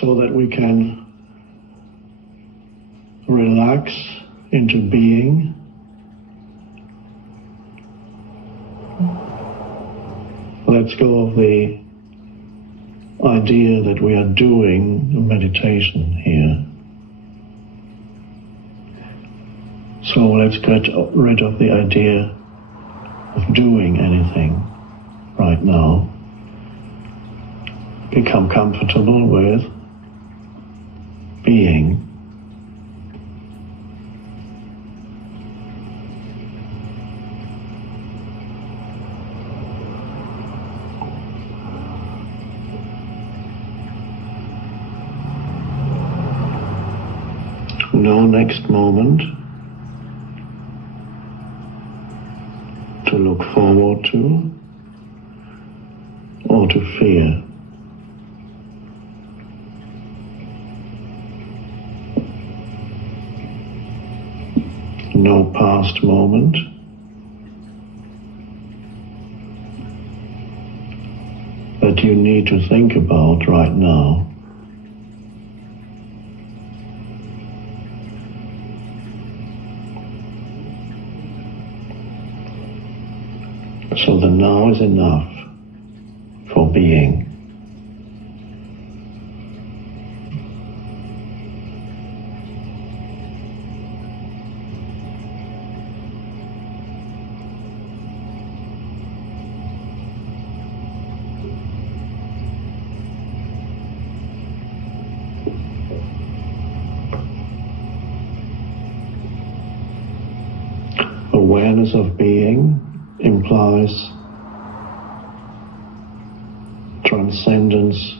so that we can relax into being. Let's go of the idea that we are doing a meditation here. So let's get rid of the idea of doing anything right now. Become comfortable with being. No next moment to look forward to or to fear. No past moment that you need to think about right now. So the now is enough for being. Awareness of being implies transcendence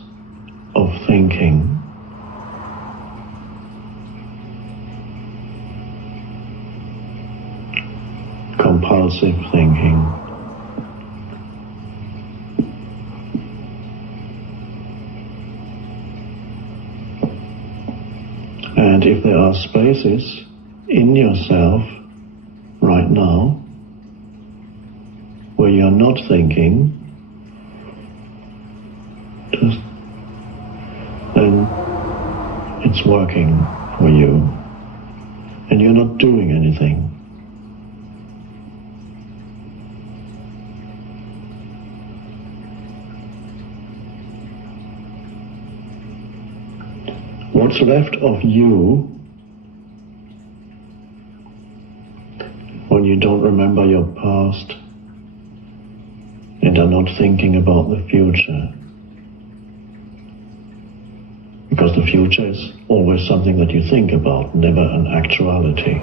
of thinking. Compulsive thinking. And if there are spaces in yourself right now where you're not thinking, then it's working for you and you're not doing anything. What's left of you when you don't remember your past and are not thinking about the future? Because the future is always something that you think about, never an actuality.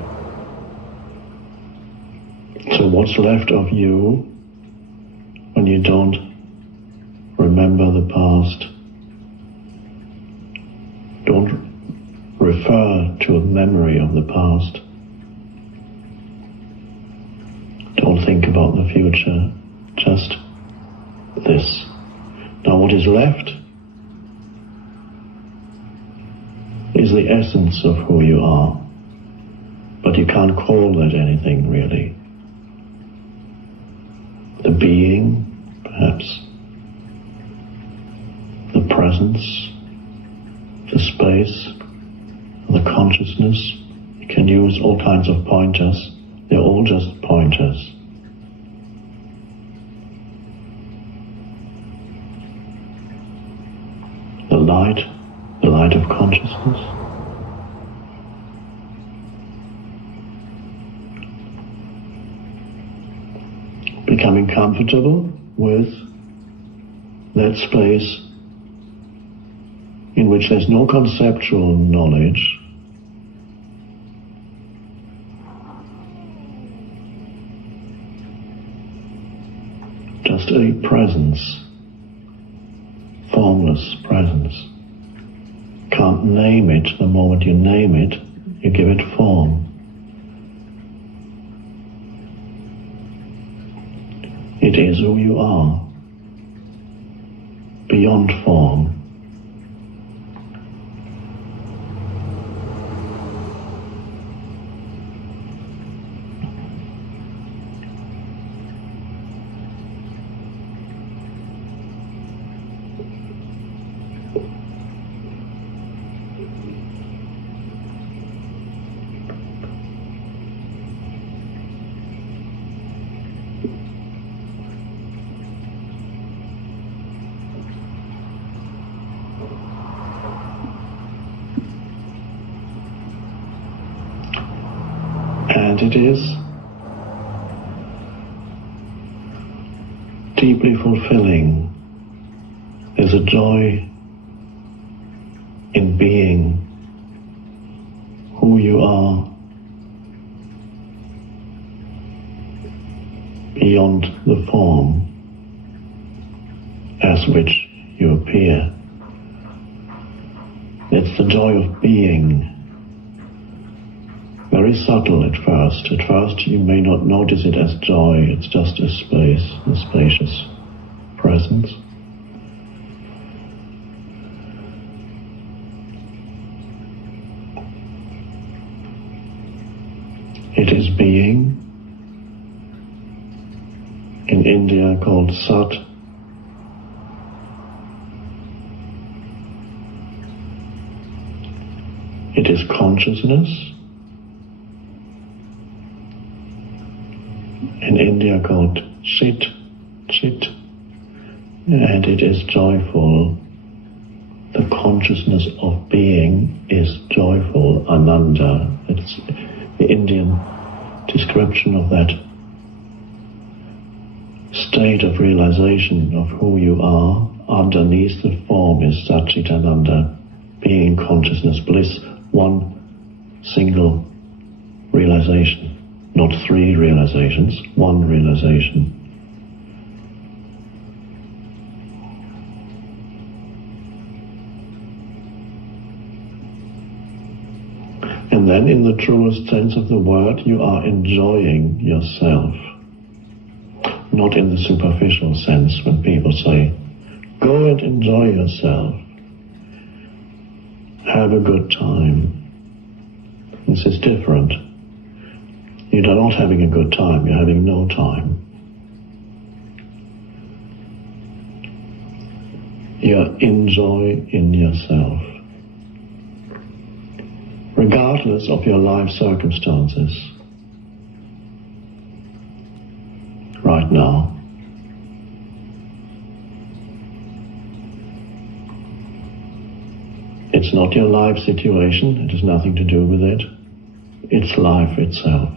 So what's left of you when you don't remember the past? Don't refer to a memory of the past. Don't think about the future, just this. Now what is left is the essence of who you are, but you can't call that anything really. The being, perhaps, the presence, the space, the consciousness. You can use all kinds of pointers. They're all just pointers. The light of consciousness. Becoming comfortable with that space in which there's no conceptual knowledge, just a presence, formless presence. Can't name it. The moment you name it, you give it form. It is who you are, beyond form. it is deeply fulfilling. There's a joy in being who you are beyond the form as which you appear. It's the joy of being. Very subtle at first. At first you may not notice it as joy. It's just a space, a spacious presence. It is being, in India called Sat. It is consciousness, in India called Chit, and it is joyful. The consciousness of being is joyful, Ananda. It's the Indian description of that state of realization of who you are. Underneath the form is Satchitananda, being, consciousness, bliss, one single realization, not three realizations, one realization. And then in the truest sense of the word, you are enjoying yourself. Not in the superficial sense when people say, go and enjoy yourself. Have a good time. This is different. You're not having a good time, you're having no time. You're enjoying yourself, regardless of your life circumstances. Right now. It's not your life situation, it has nothing to do with it. It's life itself.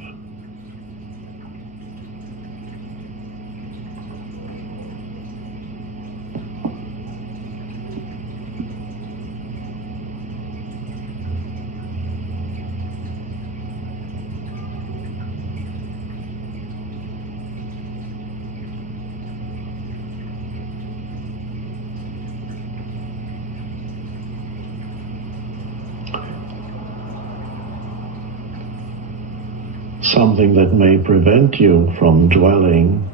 Something that may prevent you from dwelling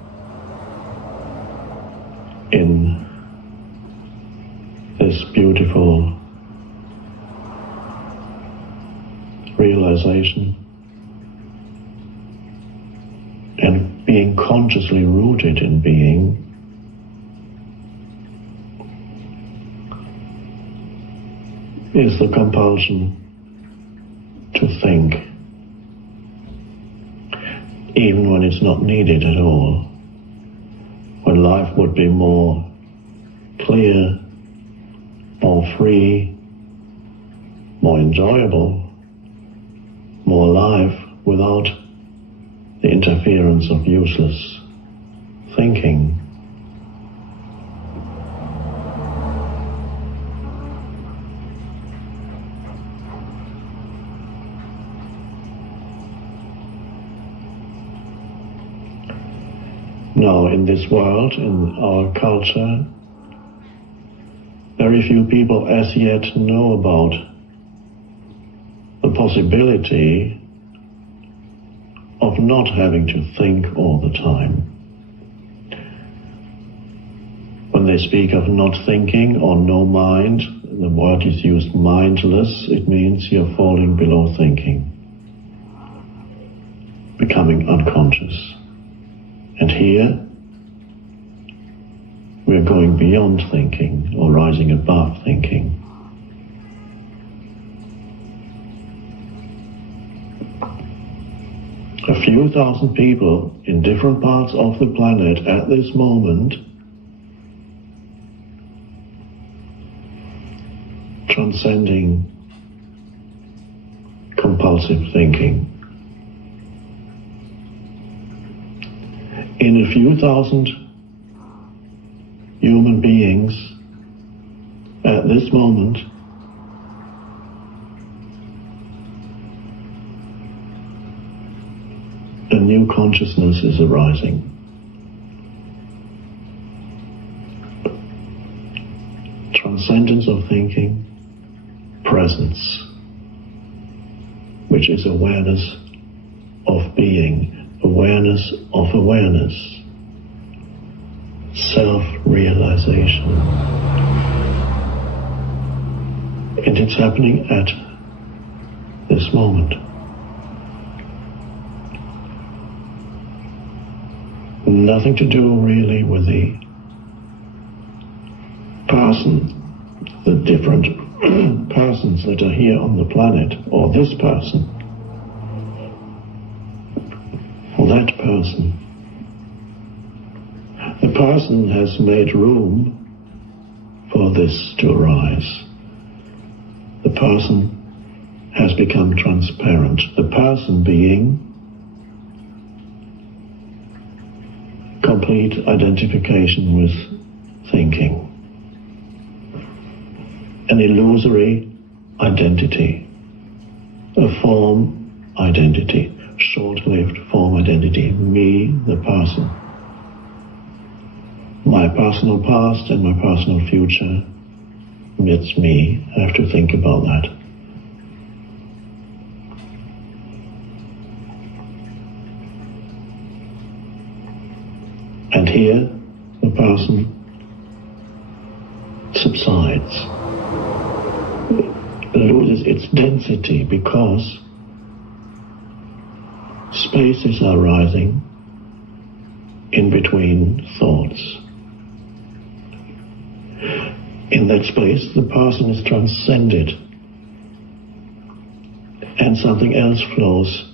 in this beautiful realization and being consciously rooted in being, is the compulsion to think, even when it's not needed at all, when life would be more clear, more free, more enjoyable, more alive, without the interference of useless thinking. Now, in this world, in our culture, very few people as yet know about the possibility of not having to think all the time. When they speak of not thinking or no mind, the word is used mindless. It means you're falling below thinking, becoming unconscious. And here, we're going beyond thinking or rising above thinking. A few thousand people in different parts of the planet at this moment transcending compulsive thinking. in a few thousand human beings at this moment, a new consciousness is arising. Transcendence of thinking, presence, which is awareness of being, awareness of awareness, self-realization. And it's happening at this moment. Nothing to do really with the person, the different persons that are here on the planet, or this person, or that person. The person has made room for this to arise. The person has become transparent. The person being complete identification with thinking. An illusory identity, a form identity, short-lived form identity, me, the person. My personal past and my personal future, it's me. I have to think about that. And here, the person subsides, loses its density because spaces are rising in between thoughts. In that space, the person is transcended and something else flows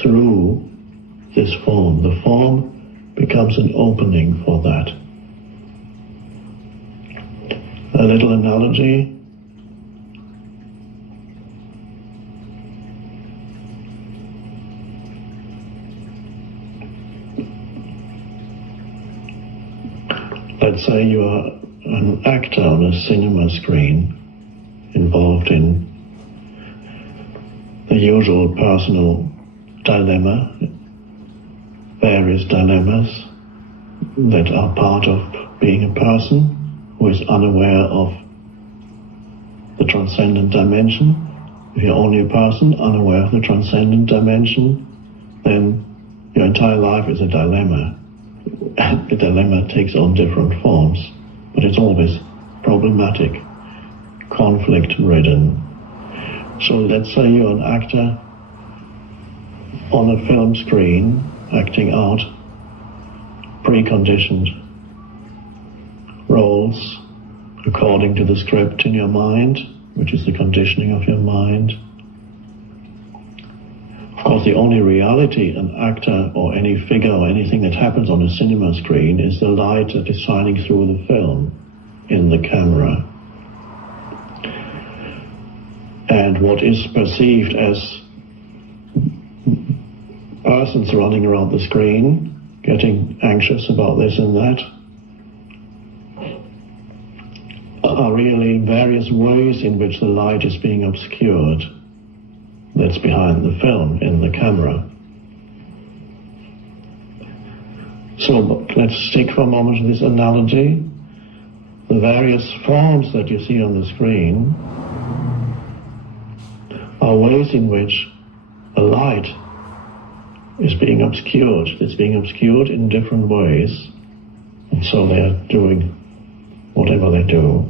through this form. The form becomes an opening for that. A little analogy. Let's say you are an actor on a cinema screen involved in the usual personal dilemma, various dilemmas that are part of being a person who is unaware of the transcendent dimension. If you're only a person unaware of the transcendent dimension, then your entire life is a dilemma. The dilemma takes on different forms, but it's always problematic, conflict-ridden. So let's say you're an actor on a film screen, acting out preconditioned roles according to the script in your mind, which is the conditioning of your mind. Of course, the only reality an actor or any figure or anything that happens on a cinema screen is the light that is shining through the film in the camera. And what is perceived as persons running around the screen, getting anxious about this and that, are really various ways in which the light is being obscured. That's behind the film in the camera. So let's stick for a moment to this analogy. The various forms that you see on the screen are ways in which a light is being obscured. It's being obscured in different ways, and so they're doing whatever they do.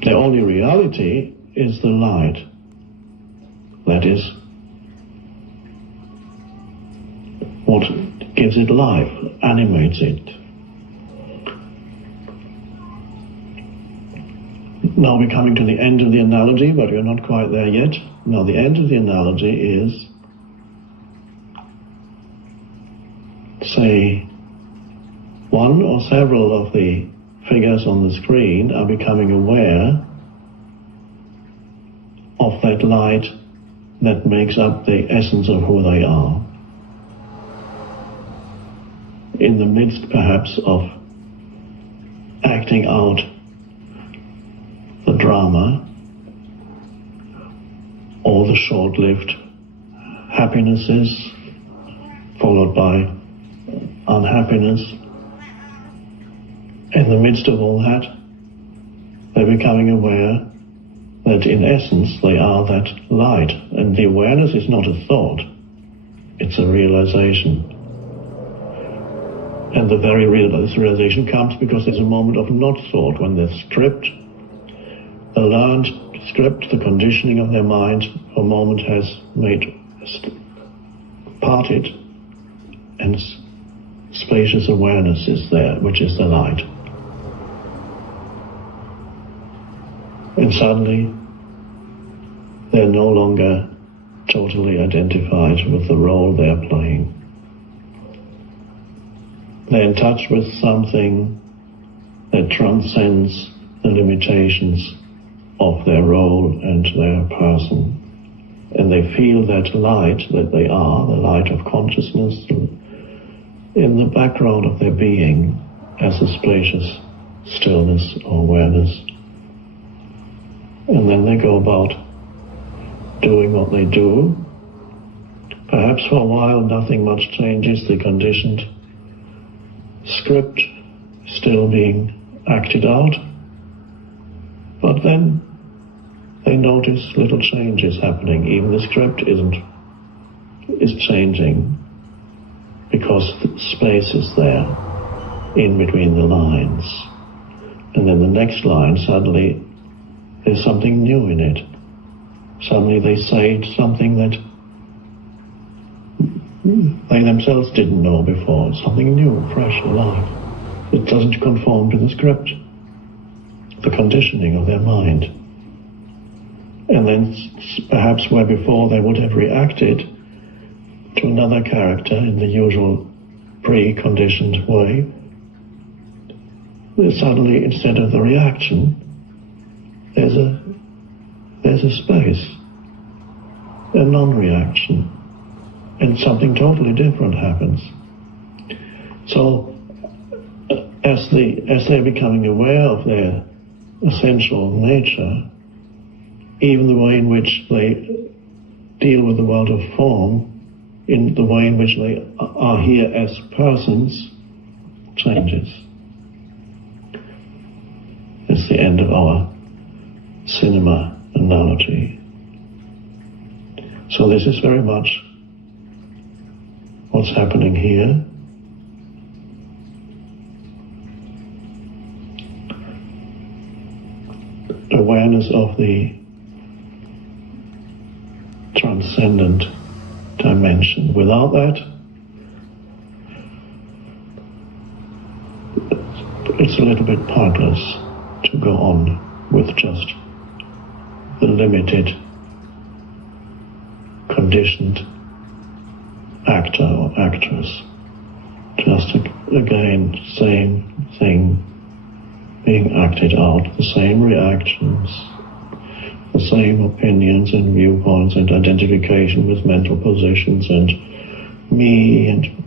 The only reality is the light. That is what gives it life, animates it. Now we're coming to the end of the analogy, but we're not quite there yet. Now the end of the analogy is, say, one or several of the figures on the screen are becoming aware of that light that makes up the essence of who they are. in the midst perhaps of acting out the drama or the short-lived happinesses followed by unhappiness. In the midst of all that, they're becoming aware that in essence they are that light, and the awareness is not a thought, it's a realization. And the very this realization comes because there's a moment of not thought, when they're stripped, the learned script, the conditioning of their mind for a moment has parted, and spacious awareness is there, which is the light. And suddenly they're no longer totally identified with the role they're playing. They're in touch with something that transcends the limitations of their role and their person. And they feel that light that they are, the light of consciousness, in the background of their being as a spacious stillness or awareness. And then they go about doing what they do. Perhaps for a while nothing much changes, the conditioned script still being acted out. But then they notice little changes happening. Even the script is changing because the space is there in between the lines. And then the next line, suddenly there's something new in it. Suddenly they say something that they themselves didn't know before. Something new, fresh, alive. It doesn't conform to the script, the conditioning of their mind. And then perhaps where before they would have reacted to another character in the usual pre-conditioned way, suddenly instead of the reaction, there's a space, a non-reaction, and something totally different happens. So as they're becoming aware of their essential nature, even the way in which they deal with the world of form, in the way in which they are here as persons, changes. It's the end of our cinema analogy. So this is very much what's happening here. Awareness of the transcendent dimension. Without that, it's a little bit pointless to go on with just the limited, conditioned actor or actress. Just again, same thing being acted out, the same reactions, the same opinions and viewpoints and identification with mental positions and me and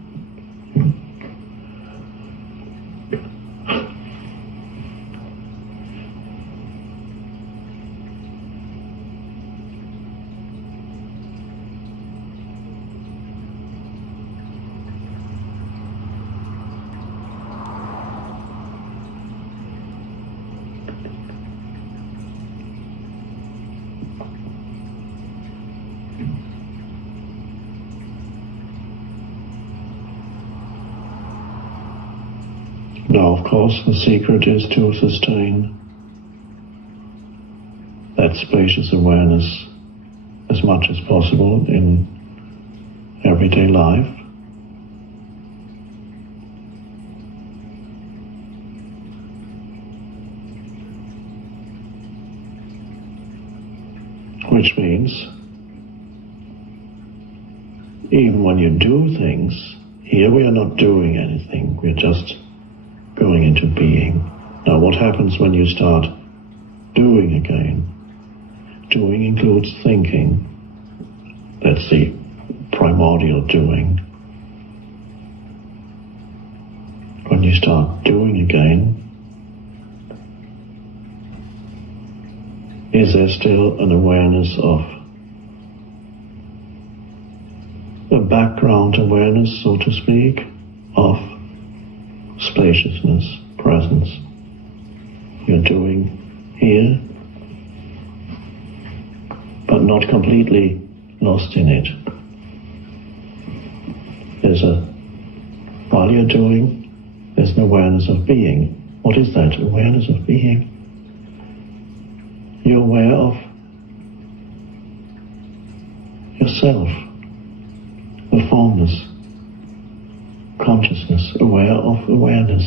now, of course, the secret is to sustain that spacious awareness as much as possible in everyday life. Which means, even when you do things, here we are not doing anything, we're just going into being. Now what happens when you start doing again? Doing includes thinking. That's the primordial doing. When you start doing again, is there still an awareness of a background awareness, so to speak, of spaciousness, presence? You're doing here, but not completely lost in it. While you're doing, there's an awareness of being. What is that awareness of being? You're aware of yourself, the formless consciousness, aware of awareness.